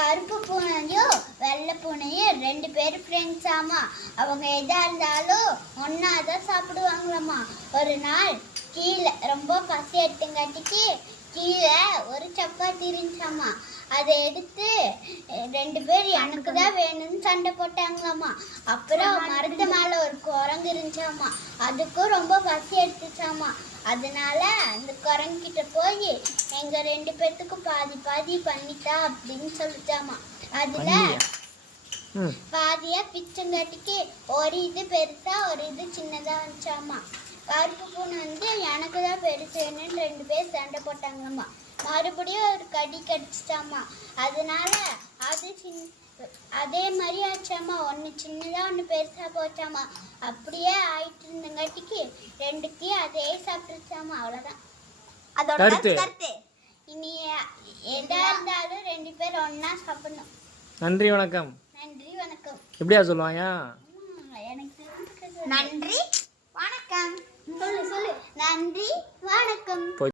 கருப்பு பூனையும் வெள்ளை பூனையும் 2 பேரும் ஃப்ரெண்ட்ஸ் ஆமா. அவங்க எதா இருந்தாலும் ஒன்னாதான் சாப்பிடுவாங்களாமா. ஒரு நாள் கீழே ரொம்ப பசி எடுத்துங்காட்டிக்கு கீழே ஒரு சப்பாத்தி இருந்துச்சாமா. அதை எடுத்து 2 பேர் எனக்கு தான் வேணும்னு சண்டை போட்டாங்களாமா. அப்புறம் மரத்து மேல ஒரு குரங்கு இருந்துச்சாமா. அதுக்கும் ரொம்ப பசி எடுத்துச்சாமா. அதனால அந்த குரங்கிட்ட போய் எங்க 2 பேர்த்துக்கும் பாதி பாதி பண்ணிட்டா அப்படின்னு சொல்லிச்சாமா. அதுல பாதியா பிச்சங்காட்டிக்கு ஒரு இது பெருசா ஒரு இது சின்னதா வந்துச்சாமா. கருப்பு பூனை எனக்கு தான் பெருசுன்னு 2 பேர் சண்டை போட்டாங்கம்மா. மறுபடியும் ஒரு கடி கடிச்சிட்டாமா. அதனால அதே மாதிரி ஆச்சாமா. ஒன்று சின்னதா ஒன்று பெருசா போச்சாமா. அப்படியே ஆயிட்டு இருந்தங்காட்டிக்கு 2த்தையும் அதே சாப்பிட்டுச்சாமா. அவ்வளோதான் அதோட கருத்து. இனி எதா இருந்தாலும் 2 பேர் ஒன்னா சாப்பிடணும். நன்றி வணக்கம். நன்றி வணக்கம் எப்படியா சொல்லுவாங்க? எனக்கு நன்றி வணக்கம் சொல்லு. நன்றி வணக்கம்.